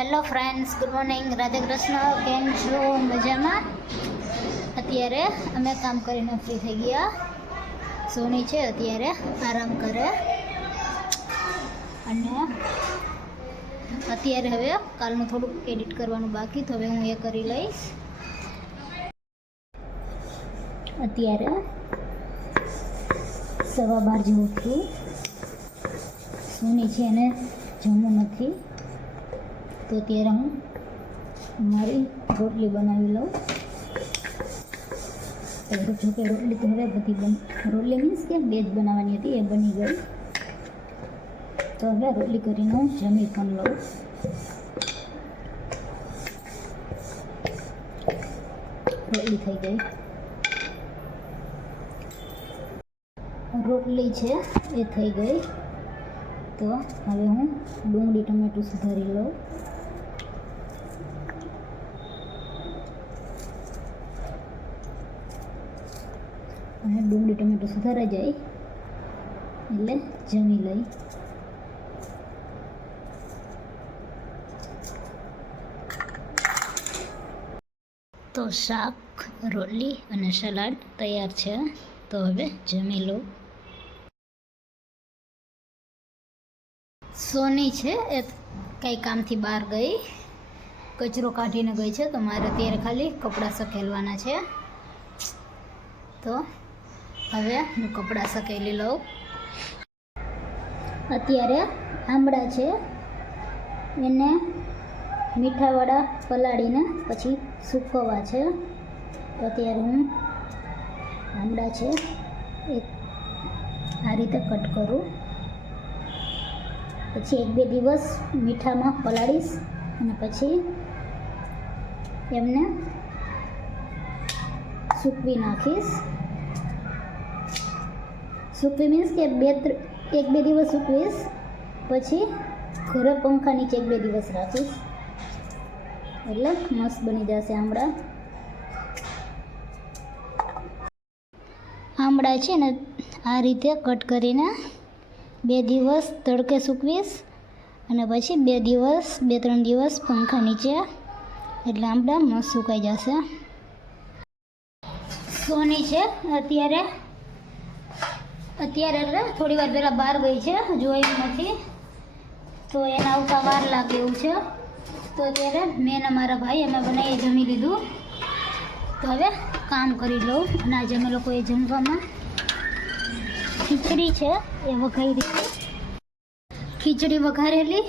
Hello friends, good morning, Radhe Krishna. કેમ છો? મજામાં? અત્યારે અમે કામ કરીને ફ્રી થઈ ગયા. સોની છે અત્યારે આરામ કરે અને અત્યારે હવે કાલનું થોડુંક એડિટ કરવાનું બાકી, તો હવે હું એ કરી લઈશ. અત્યારે 12:15 જેવું થયું. સોની છે એને જમવું નથી, તો અત્યારે હું મારી રોટલી બનાવી લઉં. જો કે રોટલી તો હવે બધી રોટલી મીન્સ કે 2 જ બનાવવાની હતી, એ બની ગઈ. તો હવે રોટલી કરીને હું જમી પણ લઉં. રોટલી થઈ ગઈ. રોટલી છે એ થઈ ગઈ. તો હવે હું ડુંગળી ટમેટું સુધારી લઉં. અને ડુંગળી ટમેટું સુધારાઈ જાય એટલે જમી લઈ. તો શાક, રોટલી અને સલાડ તૈયાર છે. તો હવે જમી લો. સોની છે એ કંઈ કામથી બહાર ગઈ, કચરો કાઢીને ગઈ છે. તો મારે અત્યારે ખાલી કપડાં સકેલવાના છે. તો હવે હું કપડાં સકેલી લઉં. અત્યારે આંબળા છે એને મીઠાવાળા પલાળીને પછી સૂકવવા છે. તો અત્યારે હું આંબળા છે એ આ રીતે કટ કરું. પછી 1-2 દિવસ મીઠામાં પલાળીશ અને પછી એમને સૂકવી નાખીશ. સૂકવી મીન્સ કે 1-2 દિવસ સૂકવીશ, પછી ઘરે પંખા નીચે 1-2 દિવસ રાખીશ, એટલે મસ્ત બની જશે આમળા. આમળા છે ને આ રીતે કટ કરીને 2 દિવસ તડકે સૂકવીશ અને પછી 2-3 દિવસ પંખા નીચે, એટલે આમળા મસ્ત સુકાઈ જશે. સોની છે અત્યારે એટલે થોડી વાર પહેલાં બહાર ગઈ છે, જોઈ નથી. તો એના આવતા વાર લાગે એવું છે. તો અત્યારે મેં અને મારા ભાઈ અમે બનાવી જમી લીધું. તો હવે કામ કરી લઉં. અને આજે અમે લોકોએ જમવામાં ખીચડી છે એ વઘારેલી. ખીચડી વઘારેલી,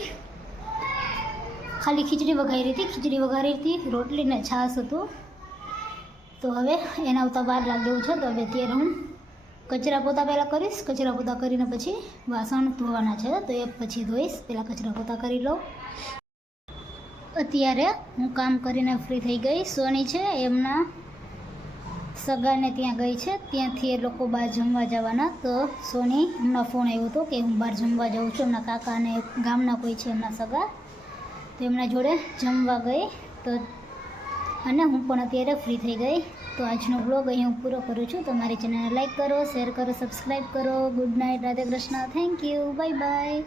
ખાલી ખીચડી વઘારી હતી. ખીચડી વઘારી હતી, રોટલી ને છાશ હતું. તો હવે એના આવતા વાર લાગે એવું છે. તો હવે અત્યારે હું કચરા પોતા પહેલાં કરીશ. કચરા પોતા કરીને પછી વાસણ ધોવાના છે, તો એ પછી ધોઈશ. પહેલાં કચરા પોતા કરી લઉં. અત્યારે હું કામ કરીને ફ્રી થઈ ગઈ. સોની છે એમના સગાને ત્યાં ગઈ છે, ત્યાંથી એ લોકો બહાર જમવા જવાના. તો સોની હમણાં ફોન આવ્યો હતો કે હું બહાર જમવા જાઉં છું. એમના કાકા અને ગામના કોઈ છે એમના સગા, તો એમના જોડે જમવા ગઈ. તો અને હું પણ અત્યારે ફ્રી થઈ ગઈ. તો આજનો વ્લોગ અહીં હું પૂરો કરું છું. તો મારી ચેનલને લાઈક કરો, શેર કરો, સબસ્ક્રાઈબ કરો. Good night, Radhe Krishna, thank you, bye bye.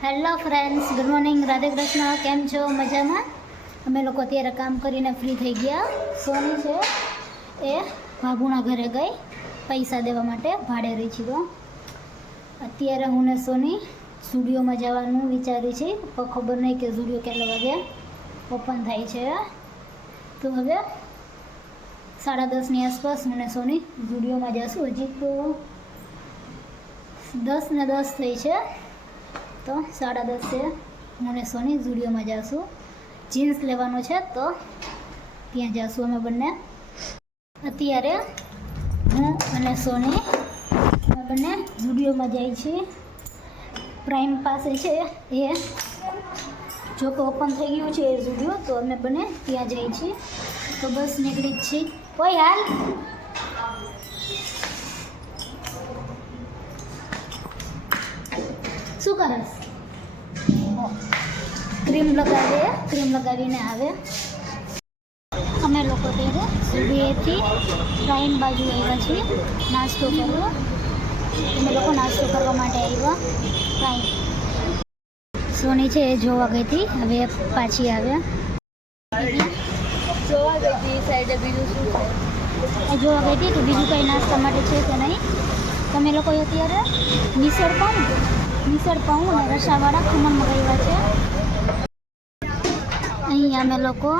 Hello friends, good morning, Radhe Krishna. કેમ છો? મજામાં? અમે લોકો અત્યારે કામ કરીને ફ્રી થઈ ગયા. સોની છે એ ભાભુના ઘરે ગઈ પૈસા દેવા માટે, ભાડે રહી છે. તો અત્યારે હું ને સોની સ્ટુડિયોમાં જવાનું વિચાર્યું છે, પણ ખબર નહીં કે સ્ટુડિયો કેટલા વાગે ઓપન થાય છે. તો હવે 10:30ની આસપાસ હું ને સોની સ્ટુડિયોમાં જઈશું. હજી તો 10:10 થઈ છે. તો 10:30 હું ને સોની સ્ટુડિયોમાં જઈશું. જીન્સ લેવાનો છે તો ત્યાં જઈશું અમે બંને. અત્યારે હું અને સોની અમે બંને સ્ટુડિયોમાં જાય છીએ. પ્રાઇમ પાસે છે એ જો કે ઓપન થઈ ગયું છે એ સ્ટુડિયો, તો અમે બંને ત્યાં જઈએ છીએ. તો બસ નીકળી જ છીએ. ઓય હાલ, શું કરસ? ક્રીમ લગાવીને આવે. અમે લોકો ત્યારે સ્ટુડિયોથી પ્રાઇમ બાજુ આવ્યા છીએ નાસ્તો કરવા. અમે લોકો નાસ્તો કરવા માટે આવ્યા કાંઈ. સોની છે એ જોવા ગઈ હતી, હવે પાછી આવ્યા. જોવા ગઈ હતી સાઈડે બીજું શું છે એ જોવા ગઈ હતી કે બીજું કંઈ નાસ્તા માટે છે કે નહીં. તમે લોકો અત્યારે મિસળ પાઉં અને રસાવાળા ખમણ મંગાવ્યા છે. અહીં અમે લોકો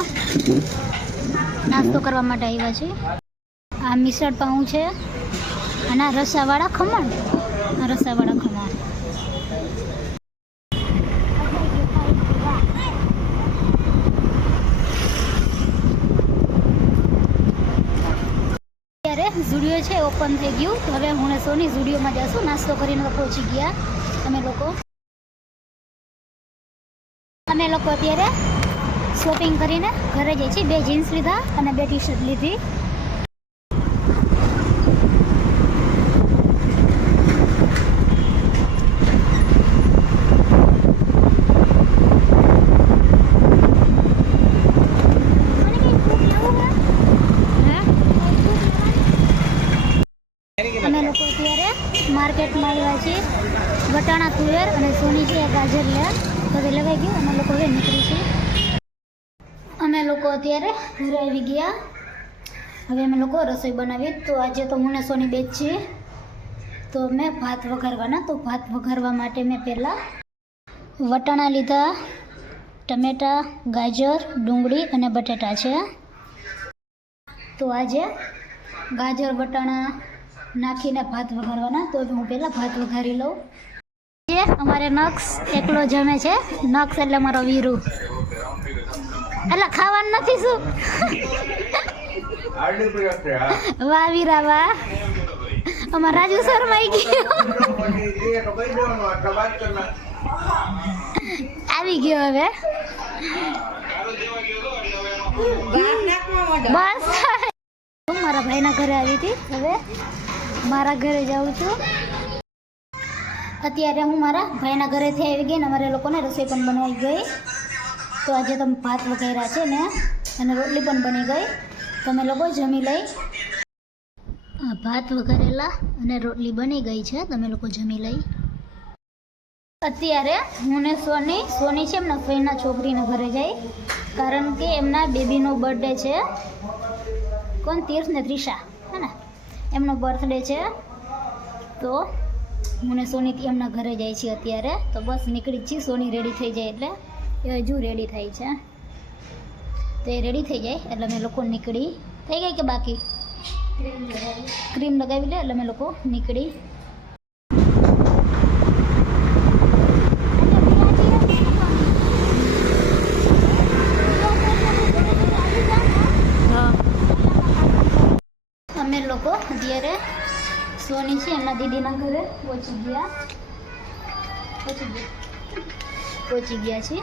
નાસ્તો કરવા માટે આવ્યા છીએ. આ મિસળ પાઉં છે અને આ રસાવાળા ખમણ. અત્યારે ઝુડિયો છે ઓપન થઈ ગયું, તો હવે હું ને સોની ઝુડિયોમાં જઈશું. નાસ્તો કરીને તો પહોંચી ગયા અમે લોકો અત્યારે શોપિંગ કરીને ઘરે જઈએ છીએ. 2 જીન્સ લીધા અને 2 ટી-શર્ટ લીધી. અમે લોકો અત્યારે માર્કેટમાં આવ્યા છીએ. વટાણા, તુવેર અને સોની છે ગાજર લે તો તે લગાઈ ગયું. અમે લોકો હવે નીકળી છીએ. અમે લોકો અત્યારે ઘરે આવી ગયા. હવે અમે લોકો રસોઈ બનાવીએ. તો આજે તો હું ને સોની બે જ છીએ. તો અમે ભાત વઘારવાના. તો ભાત વઘારવા માટે મેં પહેલાં વટાણા લીધા, ટમેટાં, ગાજર, ડુંગળી અને બટેટા છે. તો આજે ગાજર વટાણા નાખીને ભાત વઘારવાના. તો હું પહેલાં ભાત વઘારી લઉં. અમારે નક્ષ એકલો જમે છે. નક્ષ એટલે મારો વીરુ. એટલે ખાવાનું નથી શું? વાહ વીરા વાહ. અમાર રાજુ શર્માઈ ગયો. આવી ગયો હવે. બસ હું મારા ભાઈના ઘરે આવી હતી. હવે મારા ઘરે જાઉં છું. અત્યારે હું મારા ભાઈના ઘરેથી આવી ગઈ ને અમારે લોકોને રસોઈ પણ બનાવી ગઈ. તો આજે તમે ભાત વઘાર્યા છે ને અને રોટલી પણ બની ગઈ. તમે લોકો જમી લઈ. ભાત વઘારેલા અને રોટલી બની ગઈ છે. તમે લોકો જમી લઈ. અત્યારે હું ને સોની છે એમના ફઈના છોકરીના ઘરે જાય, કારણ કે એમના બેબીનો બર્થડે છે. કોણ? તીર્થ ને ત્રિષા હે ને, એમનો બર્થડે છે. તો હું ને સોની એમના ઘરે જાય છે અત્યારે. તો બસ નીકળી જ છીએ. સોની રેડી થઈ જાય એટલે એ હજુ રેડી થાય છે. તો એ રેડી થઈ જાય એટલે અમે લોકો નીકળી. થઈ ગઈ કે બાકી? ક્રીમ લગાવી લે એટલે અમે લોકો નીકળી. અમે લોકો અત્યારે સોની છે એમના દીદીના ઘરે પહોંચી ગયા છીએ.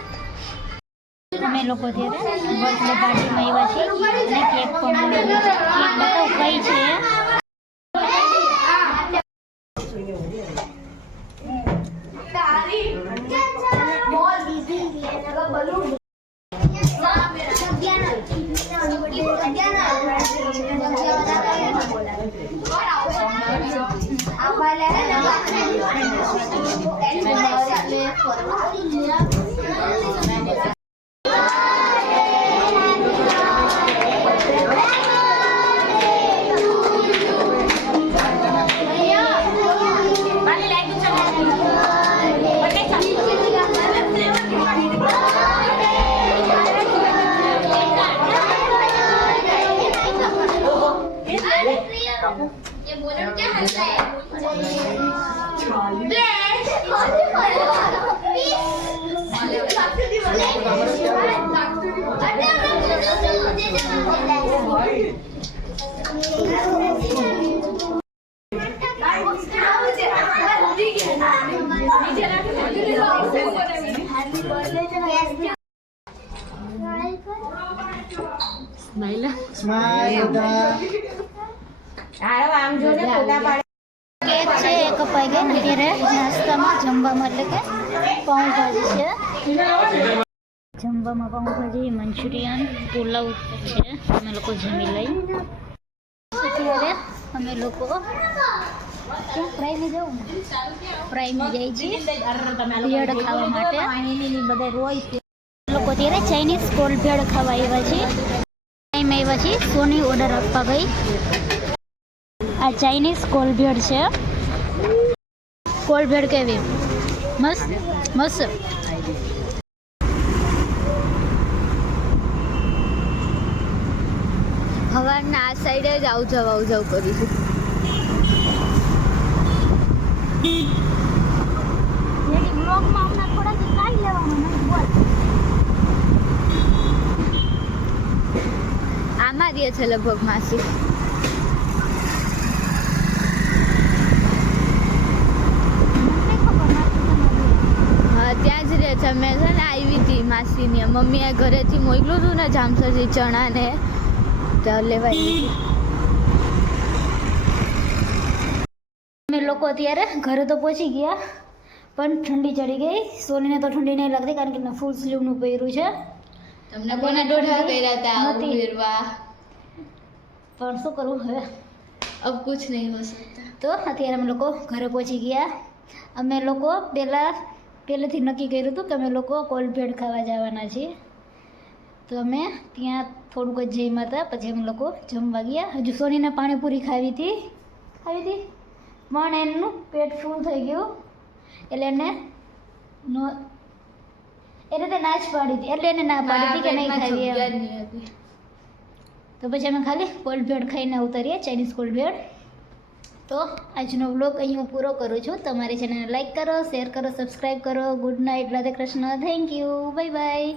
અમે લોકો અત્યારે બર્થડે પાર્ટીમાં આવ્યા છીએ અને કેક પણ બનાવ્યો છે. કેક બતાવો કઈ છે? કેક છે એ કપાઈ ગઈ. અત્યારે નાસ્તામાં જમવામાં એટલે કે પાઉંભાજી છે. જમવામાં પાઉંભાજી, મંચુરિયન, પુલાવ છે. અમે લોકો જમી લઈ. અત્યારે અમે લોકો ત્યાં પ્રાઇમે જવું ને પ્રાઇમે જાય છે ભેળ ખાવા માટે લોકો ત્યારે ચાઇનીઝ કોલ ભેળ ખાવા આવ્યા છે ટાઈમ આવ્યા છે સોની ઓર્ડર આપવા ગઈ આ ચાઇનીઝ કોલ ભેળ છે કોલ ભેળ કેવી મસ્ત મસ્ત હવારના આ સાઈડે જ આવ જાવ કરીશું. એની બ્લોગમાં હમણાં થોડાક કાઢી લેવાનું નહીં બોલ આમાં દે છે લગભગ માસી. હા ત્યાં જ રહે છે. મેં છે ને આવી હતી માસીની મમ્મીએ ઘરેથી મોકલું હતું ને જામસરથી ચણા ને ત્યાં લેવા આવી હતી. અમે લોકો અત્યારે ઘરે તો પહોંચી ગયા પણ ઠંડી ચડી ગઈ સોનીને તો ઠંડી નહીં લાગતી કારણ કે મેં ફૂલ સ્લીવનું પહેર્યું છે તમને કોને દોઢા કર્યા હતા નથી. ઉમેરવા? પણ શું કરવું હવે અબ કુછ નહીં હો सकता. તો અત્યારે અમે લોકો ઘરે પહોંચી ગયા અમે લોકો પહેલેથી નક્કી કર્યું હતું કે અમે લોકો કોલભેળ ખાવા જવાના છીએ તો અમે ત્યાં થોડુંક જ જમ્યા હતા પછી અમે લોકો જમવા ગયા હજુ સોનીને પાણીપુરી ખાવી હતી પણ એનું પેટ ફૂલ થઈ ગયું એટલે એને તે ના જ પાડી હતી એટલે એને ના પાડી હતી કે નહીં ખાવી એમ. તો પછી અમે ખાલી કોલભેળ ખાઈને ઉતારીએ ચાઇનીઝ કોલભેળ. તો આજનો વ્લોગ અહીં હું પૂરો કરું છું. તમારી ચેનલને લાઈક કરો, શેર કરો, સબસ્ક્રાઈબ કરો. Good night, Radhe Krishna, thank you, bye bye.